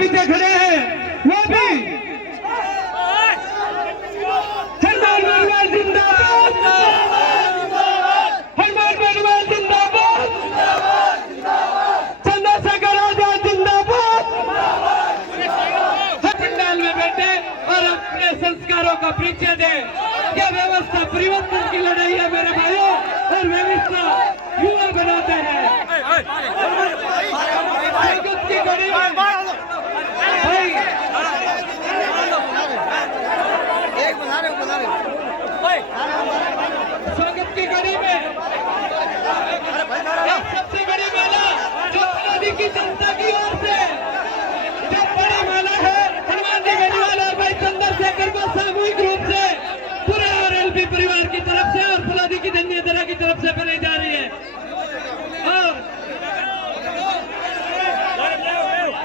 पीछे खड़े हैं वो भी हनुमान बेनीवाल जिंदाबाद, हनुमान बेनीवाल जिंदाबाद, चंद्रशेखर आजाद जिंदाबाद। पंडाल में बैठे और अपने संस्कारों का परिचय दे। यह व्यवस्था परिवर्तन की लड़ाई है मेरे भाइयों, और व्यवस्था युवा बनाते हैं। स्वागत की कड़ी में स्वागत की कड़ी में सबसे बड़ी माला जो फलौदी की जनता की ओर से जो बड़ी माला है हनुमान जी बेनीवाल और भाई चंद्रशेखर को सामूहिक रूप से पूरे आरएलपी परिवार की तरफ से और फलौदी की धन्य दरा की तरफ से बनाई जा रही है। और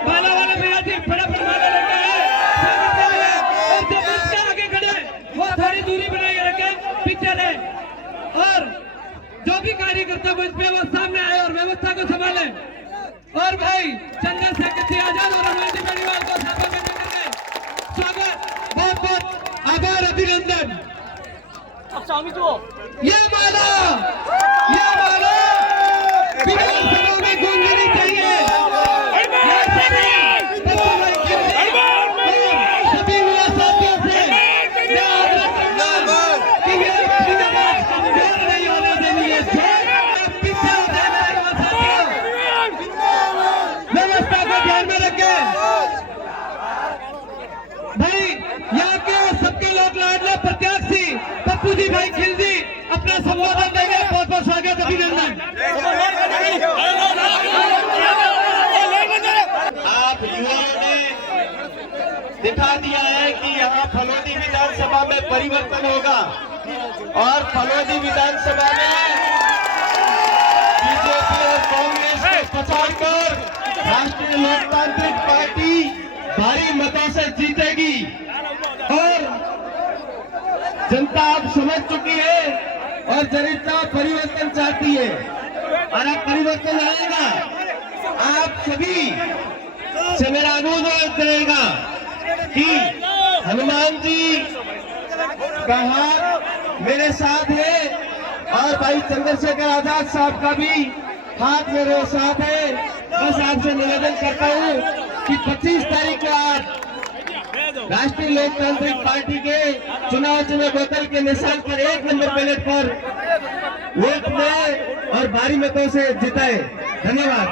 माला वाले भैया जी फटाफट माला लेके आए और जो उसके आगे खड़े वो थोड़ी दूरी बनाए रखे, पीछे रहे, और जो भी कार्यकर्ता वो इसमें वो सामने आए और व्यवस्था को संभाले। और भाई चंद्रशेखर जी आजाद और हनुमान जी बेनीवाल को सभा में लेकर स्वागत, बहुत बहुत आभार, अभिनंदन। ये माला विधानसभा में गूंजनी चाहिए। सभी युवा साथियों से मैं आग्रह करूंगा कि ये नहीं होने देंगे। पीछे व्यवस्था को ध्यान में रखें भाई। यहाँ के सबके लोग लाडले प्रत्याशी पप्पू जी भाई खिलजी अपना संबोधन देंगे। बहुत बहुत स्वागत, अभिनंदन। आप युवाओं ने दिखा दिया है कि यहाँ फलौदी विधानसभा में परिवर्तन होगा और फलौदी विधानसभा में बीजेपी और कांग्रेस को पछाड़कर राष्ट्रीय लोकतांत्रिक पार्टी भारी मतों से जीतेगी। और जनता अब समझ चुकी है और जनता परिवर्तन चाहती है और अब परिवर्तन आएगा। आप सभी से मेरा अनुरोध करेगा कि हनुमान जी का हाथ मेरे साथ है और भाई चंद्रशेखर आजाद साहब का भी हाथ मेरे साथ है। बस आपसे निवेदन करता हूँ कि 25 तारीख को आप राष्ट्रीय लोकतांत्रिक पार्टी के चुनाव चिन्ह बोतल के निशान पर 1 नंबर बैलेट पर वोट दें और भारी मतों से जिताए। धन्यवाद।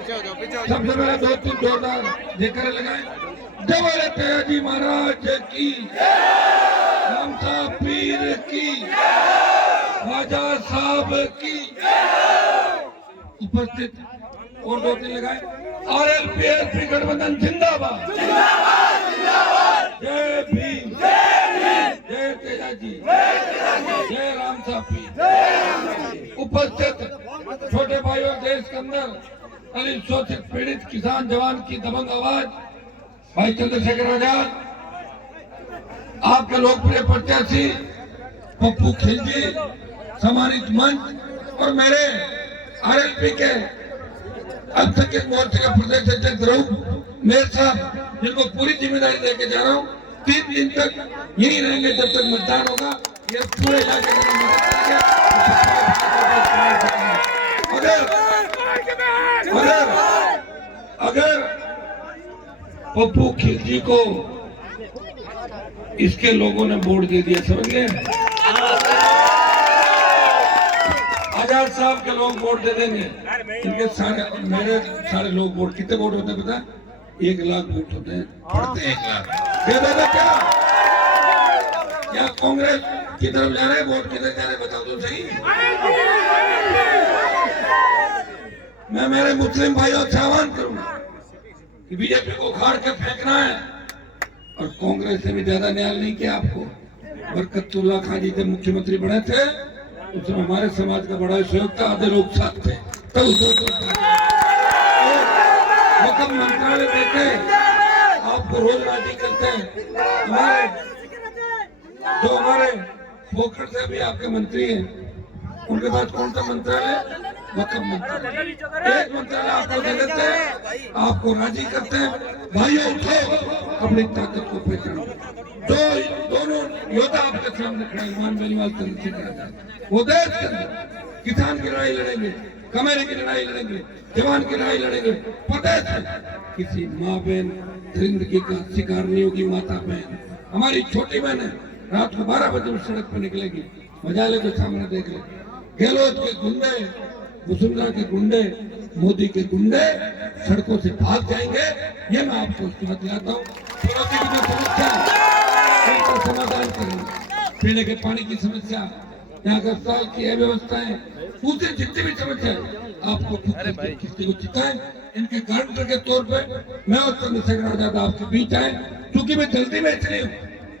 सबसे पहले 2-3 जोरदार जयकारे लगाए। जय बोले तेजी महाराज की, राम साहब पीर की, ख्वाजा साहब की। उपस्थित और 2-3 लगाए। आरएलपी गठबंधन जिंदाबाद, जय भीम, जय तेजाजी, जय राम साहब पीर। उपस्थित छोटे भाइयों, देश के अंदर दलित शोषित पीड़ित किसान जवान की दबंग आवाज भाई चंद्रशेखर आजाद, आपके लोकप्रिय प्रत्याशी पप्पू खिलजी, सम्मानित मंच और मेरे आरएलपी के अल्पसंख्यक मोर्चे का प्रदेश अध्यक्ष रऊफ मेयर साहब, जिनको पूरी जिम्मेदारी देके जा रहा हूँ। 3 दिन तक यहीं रहेंगे जब तक मतदान होगा। ये पूरे इलाके में मदद करेंगे। अगर पप्पू खिलजी को इसके लोगों ने वोट दे दिया, समझ गए, आजाद साहब के लोग वोट दे देंगे, इनके सारे मेरे सारे लोग वोट, कितने वोट होते हैं पता? 1 लाख वोट होते हैं, पड़ते 1 लाख दे देगा। क्या कांग्रेस की तरफ जा रहे हैं वोट, किधर जा रहे हैं बताओ तो सही। मैं मेरे मुस्लिम भाइयों से आह्वान करूंगा कि बीजेपी को उखाड़ के फेंकना है और कांग्रेस से भी ज्यादा न्याय नहीं किया आपको। बरकतुल्ला खान जी जब मुख्यमंत्री बने थे उसमें हमारे समाज का बड़ा सहयोग था, आधे लोग साथ थे। तब हुक्म मंत्रालय देते आपको रोज राजी करते हैं। हमारे पोखर से भी आपके मंत्री हैं, उनके पास कौन सा मंत्रालय वक्फ मंत्रालय, एक मंत्रालय आपको दे देते हैं, आपको राजी करते हैं। भाइयों उठो, अपनी ताकत को पहचानो। जो दोनों योद्धा आपके सामने खड़े, ईमान बेनीवाल, चंद्रशेखर आजाद, वो देश के अंदर किसान की लड़ाई लड़ेंगे, कमेरे की लड़ाई लड़ेंगे, जवान की लड़ाई लड़ेंगे। प्रदेश में किसी माँ बहन जिंदगी का शिकार नहीं होगी। माता बहन, हमारी छोटी बहन है, रात को 12 बजे सड़क पर निकलेगी, मजाले के सामने देख ले। गहलोत के गुंडे, वसुंधरा के गुंडे, मोदी के गुंडे सड़कों से भाग जाएंगे। ये मैं आपको समझ दिलाता हूँ। फिरौती की जो समस्या उसका समाधान करेंगे, पीने के पानी की समस्या, यहाँ का अस्पताल की अव्यवस्थाएं, दूसरी जितनी भी समस्या आपको किसी को चिताएं। इनके गारंटर के तौर पर मैं और चंद्रशेखर आजाद आपके बीच आए, क्योंकि मैं जल्दी में इसलिए हूँ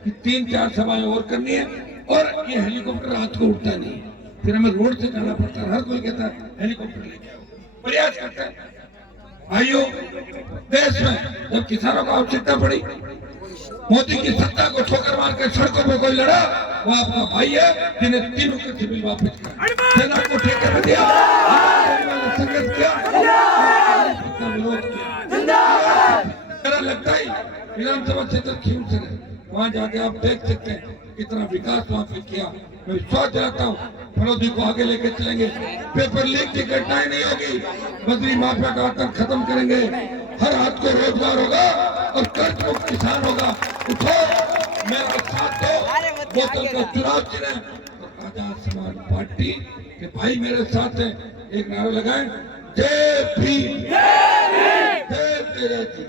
कि 3-4 सभाएं और करनी है, और ये हेलीकॉप्टर रात को उठता नहीं है, फिर हमें रोड से जाना पड़ता है। हर कोई कहता है हेलीकॉप्टर लेके आओ, प्रयास करता है। भाइयों, देश में जब किसानों को आवश्यकता पड़ी, मोदी की सत्ता को ठोकर मार कर सड़कों पर कोई लड़ा, वो आपका भाई है जिन्हें 3 के सिविल वापस किया, सेना को ठेके में दिया, संघर्ष किया, विरोध किया। मेरा लगता ही विधानसभा क्षेत्र खीम से वहाँ जाके आप देख सकते हैं कितना विकास वहाँ पे किया। मैं विश्वास दिलाता हूँ फरोदी को आगे लेके चलेंगे, पेपर लीक की घटनाएं नहीं होगी, बजरी माफिया का आतंक खत्म करेंगे, हर हाथ को रोजगार होगा और कर्ज मुक्त किसान होगा। उठो, मेरा साथ दो, बोतल का चुनाव जिन्हें आजाद समाज पार्टी के भाई मेरे साथ हैं। एक नारा लगाएं, जय भीम, जय तेजा जी,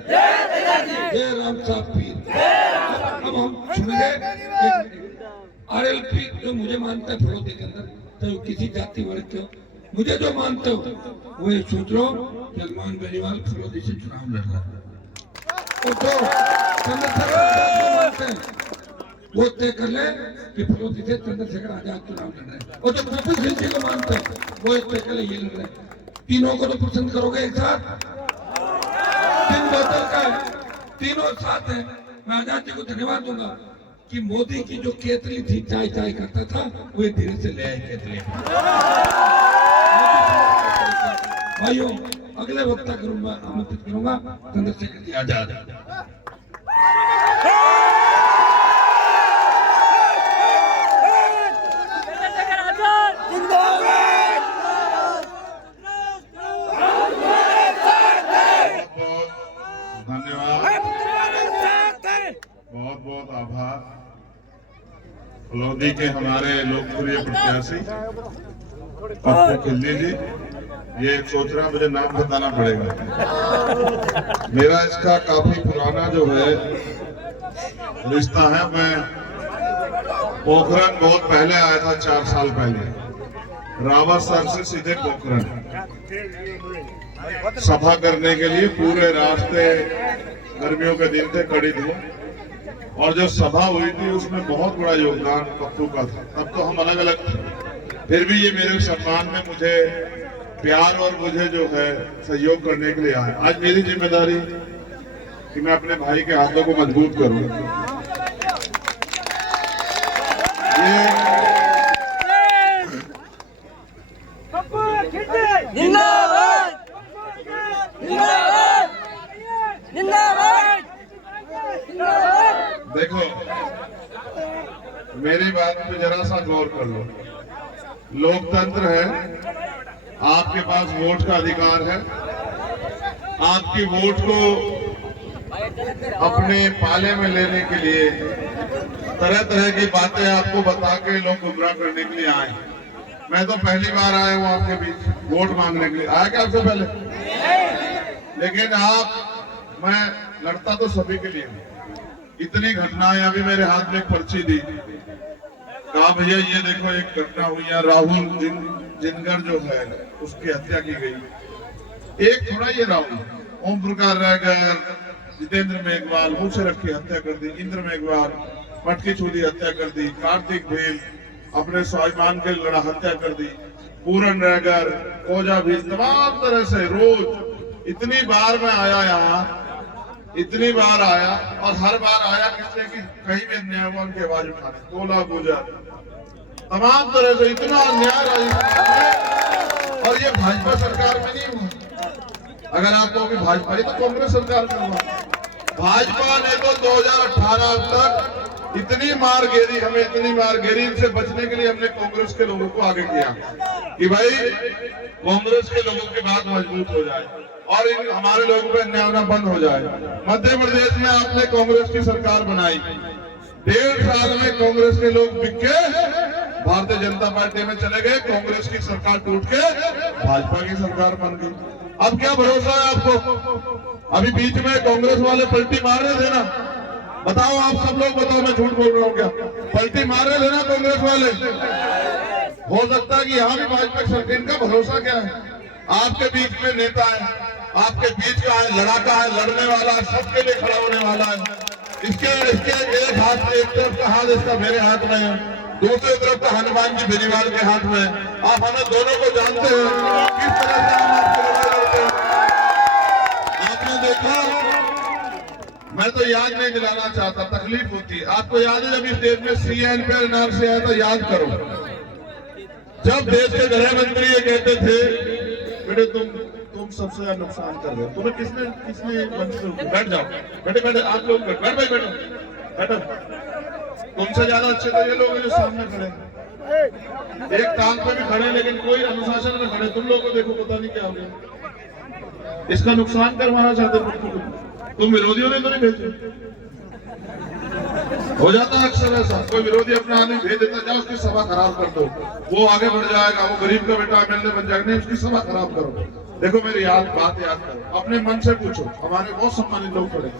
जय राम साहब पीर। अब हम सुनेंगे आरएलपी जो मुझे मानता है फरोदी के अंदर, तो किसी जाति वर्ग के, मुझे जो मानते हो वो ये सोच लो, ईमान बेनीवाल फरोदी से चुनाव लड़ रहा है, और जो चंद्रशेखर आजाद मानते हैं वो तय कर ले कि फरोदी से चंद्रशेखर आजाद चुनाव लड़ रहे हैं, और जो पप्पू खिलजी को मानते हैं वो तय कर ले ये लड़ रहे हैं। तीनों को तो पसंद करोगे एक साथ, 3 बोतल का तीनों साथ है। मैं आजाद जी को धन्यवाद दूंगा कि मोदी की जो केतली थी, चाय चाय करता था, वो धीरे से ले आए केतली। भाइयों, अगले वक्ता करूंगा, आमंत्रित करूंगा चंद्रशेखर जी आजाद। बहुत बहुत आभार फलोदी के हमारे लोकप्रिय प्रत्याशी पप्पू खिलजी जी। ये सोच रहा मुझे नाम बताना पड़ेगा। मेरा इसका काफी पुराना जो है रिश्ता है। मैं पोखरण बहुत पहले आया था, 4 साल पहले, रावत सर से सीधे पोखरण सभा करने के लिए। पूरे रास्ते गर्मियों के दिन थे, कड़ी धूप, और जो सभा हुई थी उसमें बहुत बड़ा योगदान पप्पू का था। तब तो हम अलग अलग थे, फिर भी ये मेरे सम्मान में मुझे प्यार और मुझे जो है सहयोग करने के लिए आए। आज मेरी जिम्मेदारी कि मैं अपने भाई के हाथों को मजबूत करूं। देखो, मेरी बात पे जरा सा गौर कर लो। लोकतंत्र है, आपके पास वोट का अधिकार है। आपकी वोट को अपने पाले में लेने के लिए तरह तरह की बातें आपको बता के लोग गुमराह करने के लिए आए। मैं तो पहली बार आया हूँ आपके बीच वोट मांगने के लिए। आया क्या आपसे पहले? लेकिन मैं लड़ता तो सभी के लिए। इतनी घटनाएं, अभी मेरे हाथ में एक पर्ची दी, कहा भैया ये देखो एक घटना हुई है, राहुल जिनगर जो है उसकी हत्या की गई। एक थोड़ा ये राहुल, ओम प्रकाश रायगर, जितेंद्र मेघवाल मुझसे रखी हत्या कर दी, इंद्र मेघवाल मटकी छूदी हत्या कर दी, कार्तिक भेल अपने स्वाभिमान के लड़ा हत्या कर दी, पूरन रायगर, कोजा भील, तमाम तरह से रोज इतनी बार मैं आया यहाँ, इतनी बार आया, और हर बार आया किसने कि कहीं भी अन्याय हुआ उनकी आवाज उठाने। कोला गुजर, तमाम तरह से इतना अन्याय राजस्थान में, और ये भाजपा सरकार में नहीं हुआ। अगर आप कहोगे भाजपा ही तो कांग्रेस सरकार में हुआ। भाजपा ने तो 2018 तक इतनी मार घेरी, हमें इतनी मार घेरी, इनसे बचने के लिए हमने कांग्रेस के लोगों को आगे किया कि भाई कांग्रेस के लोगों की बात मजबूत हो जाए और इन हमारे लोगों पे अन्याय होना बंद हो जाए। मध्य प्रदेश में आपने कांग्रेस की सरकार बनाई, 1.5 साल में कांग्रेस के लोग बिक के भारतीय जनता पार्टी में चले गए, कांग्रेस की सरकार टूट के भाजपा की सरकार बन गई। अब क्या भरोसा है आपको? अभी बीच में कांग्रेस वाले पलटी मार रहे थे ना, बताओ आप सब लोग बताओ, मैं झूठ बोल रहा हूँ क्या? पलटी मार रहे थे ना कांग्रेस वाले। हो सकता है कि यहाँ भी भाजपा सरकार, इनका भरोसा क्या है? आपके बीच में नेता है, आपके बीच का है, लड़ाका है, लड़ने वाला है, सबके लिए खड़ा होने वाला है। इसके एक हाथ में, एक तरफ का हाथ इसका मेरे हाथ में है, दूसरी तरफ का हनुमान जी बेनीवाल के हाथ में। आप हमें दोनों को जानते हैं किस तरह से हम आपसे लड़ाई लड़ते हैं। आपने देखा, मैं तो याद नहीं दिलाना चाहता, तकलीफ होती है। आपको याद है जब इस देश में सीएन पे एनआरसी आया था? याद करो, जब देश के गृह मंत्री ये कहते थे बेटे तुम सबसे ज्यादा नुकसान कर रहे हो, तुम्हें किसने बैठ जाओ बेटे, आप लोग बैठ भाई, बैठो, तुमसे ज्यादा अच्छे तो ये लोग जो सामने खड़े हैं, एक ताल पे भी खड़े लेकिन कोई अनुशासन में खड़े। तुम लोगों को देखो पता नहीं क्या हो गया, इसका नुकसान करवाना चाहते तुम विरोधियों ने तो नहीं भेजे। हो जाता है अक्सर ऐसा, कोई विरोधी अपना आदमी भेज देता, जाओ उसकी सभा खराब कर दो, वो आगे बढ़ जाएगा, वो गरीब का बेटा एमएलए बन जाएगा। नहीं, उसकी सभा खराब करो। देखो मेरी बात याद करो, अपने मन से पूछो, हमारे बहुत सम्मानित लोग खड़े,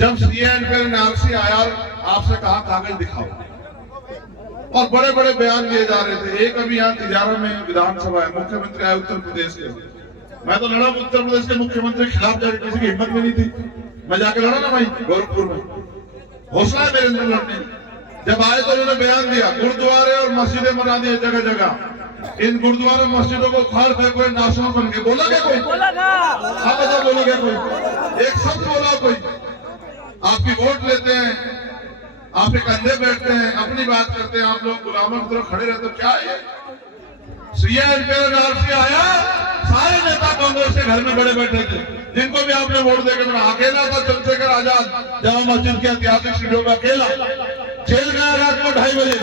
जब सीएन पे एनआरसी आया, आपसे कहा कागज दिखाओ, और बड़े बड़े बयान दिए जा रहे थे। एक अभी यहाँ तिजारा में विधानसभा है, मुख्यमंत्री आए उत्तर प्रदेश के, मैं तो लड़ा उत्तर प्रदेश के मुख्यमंत्री के खिलाफ, जाके किसी की हिम्मत में नहीं थी, मैं जाके लड़ा ना भाई गोरखपुर में, हौसला है मेरे अंदर लड़ने। जब आए तो उन्होंने बयान दिया, गुरुद्वारे और मस्जिदें बना दी जगह जगह, इन गुरुद्वारों मस्जिदों को खाल फेंको, नाशों बन के। बोला क्या कोई? हाँ बताओ, बोला क्या कोई? एक शब्द बोला कोई? आपकी वोट लेते हैं, आपके कंधे बैठते हैं, अपनी बात करते हैं, आप लोग गुलामों की तरफ खड़े रहते हो। क्या है सीएन पे एनआरसी आया, सारे नेता कांग्रेस के घर में बड़े बैठे थे, जिनको भी आपने वोट देकर, अकेला था चंद्रशेखर आजाद जामा मस्जिद के ऐतिहासिक सीढ़ियों में अकेला, जेल गया रात को 2:30 बजे,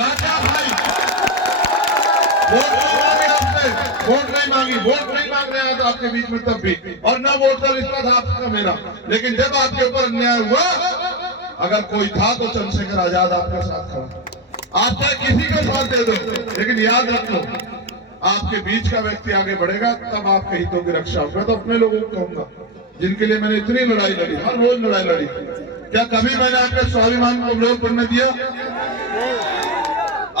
लाचा भाई वोट नहीं मांगी, वोट नहीं मांगने आया था आपके बीच में तब भी, और न वोट का रिश्ता था आपका मेरा। लेकिन जब आपके ऊपर अन्याय हुआ, अगर कोई था तो चंद्रशेखर आजाद आपके साथ खड़ा। आप चाहे किसी का साथ दे दो, लेकिन याद रख लो, आपके बीच का व्यक्ति आगे बढ़ेगा तब आपके हितों की रक्षा होगा। तो अपने लोगों को कहूंगा, जिनके लिए मैंने इतनी लड़ाई लड़ी, हर रोज लड़ाई लड़ी, क्या कभी मैंने आपके स्वाभिमान को विरोध करने दिया?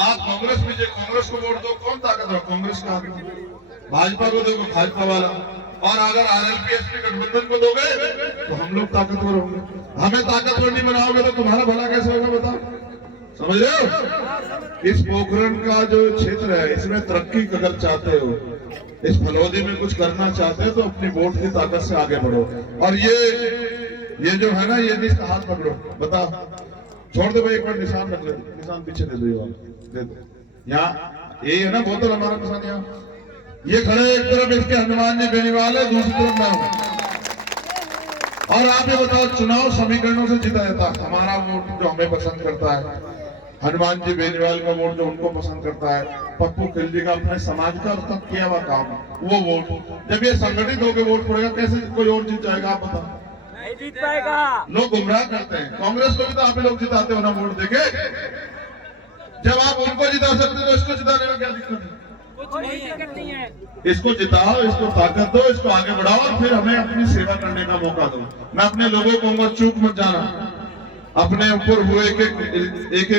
आप कांग्रेस में कांग्रेस को वोट दो, कौन ताकतवर? कांग्रेस का आगे, भाजपा को दो, भाजपा वाला, और अगर आरएलपी-एसपी गठबंधन को दोगे तो हम लोग ताकतवर होंगे। हमें ताकतवर नहीं बनाओगे तो तुम्हारा भला कैसे होगा बताओ? समझ रहे हो? इस पोखरण का जो क्षेत्र है, इसमें तरक्की अगर चाहते हो, इस फलौदी में कुछ करना चाहते हो, तो अपनी वोट की ताकत से आगे बढ़ो। और ये जो है ना, ये इसका हाथ पकड़ो, बता छोड़ दो भाई, एक बार निशान रख ले, निशान पीछे दे दो, दे दो, यहाँ यही है ना बोतल हमारा निशान, यहाँ ये खड़े, एक तरफ इसके हनुमान जी बेनीवाल है, दूसरी तरफ मैं हूं। और आप ये बताओ, चुनाव समीकरणों से जीता जाता, हमारा वोट जो हमें पसंद करता है, हनुमान जी बेनीवाल का वोट जो उनको पसंद करता है, पप्पू खिलजी का अपने समाज का तक किया हुआ काम, वो वोट जब ये संगठित होकर वोट पड़ेगा, कैसे कोई और जीत जाएगा? आप बताओ, नहीं जीत पाएगा। लोग गुमराह करते हैं, कांग्रेस को भी तो आप लोग जिताते हो ना वोट देके। जब आप उनको जिता सकते तो इसको जिताने में क्या दिक्कत है? कुछ नहीं है। इसको जिताओ, इसको ताकत दो, इसको आगे बढ़ाओ, और फिर हमें अपनी सेवा करने का मौका दो। मैं अपने लोगों को कहूंगा, चूक मत जाना, अपने ऊपर हुए एक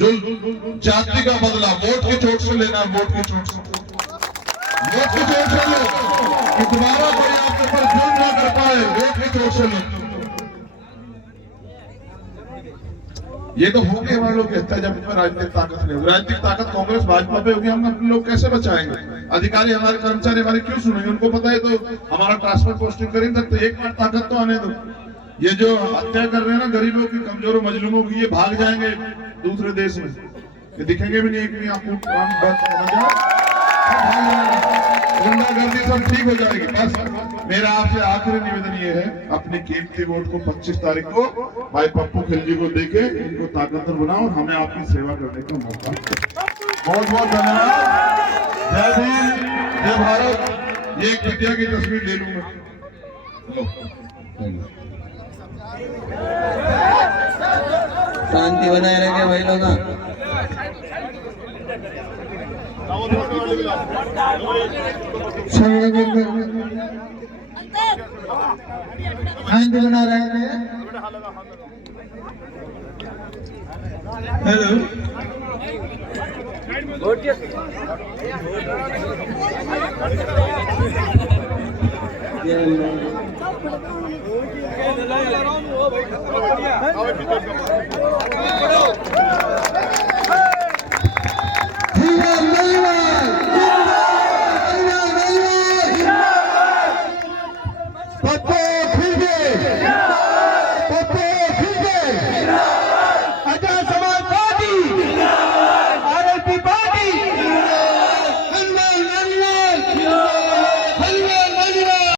जुल्म, जाति का बदला वोट की चोट से लेना, वोट की चोट से लो, कि दोबारा कोई आपके ऊपर जुल्म ना कर पाए, वोट की चोट से लो। ये तो होगी हमारे लोग कहते हैं, जब राजनीतिक ताकत नहीं होगी। राजनीतिक ताकत कांग्रेस भाजपा पे होगी, हम अपने लोग कैसे बचाएंगे? अधिकारी हमारे, कर्मचारी हमारे क्यों सुनेंगे? उनको पता है तो हमारा ट्रांसफर पोस्टिंग करेंगे, तो एक बार ताकत तो आने दो। ये जो हत्या कर रहे हैं ना गरीबों की, कमजोरों मजलूमों की, ये भाग जाएंगे दूसरे देश में, ये दिखेंगे भी नहीं कि नहीं आपको काम बस गुंडागर्दी सब ठीक हो जाएगी। बस मेरा आपसे आखिरी निवेदन ये है, अपनी कीमती वोट को 25 तारीख को भाई पप्पू खिलजी को देके इनको ताकतवर बनाओ और हमें आपकी सेवा करने का मौका। बहुत बहुत धन्यवाद। जय भीम, जय भारत। ये एक विद्या की तस्वीर ले लूंगा। शांति बनाए रखे भाई लोग। शांति बना रहे हैं। हेलो पप्पू खिलजी, पप्पू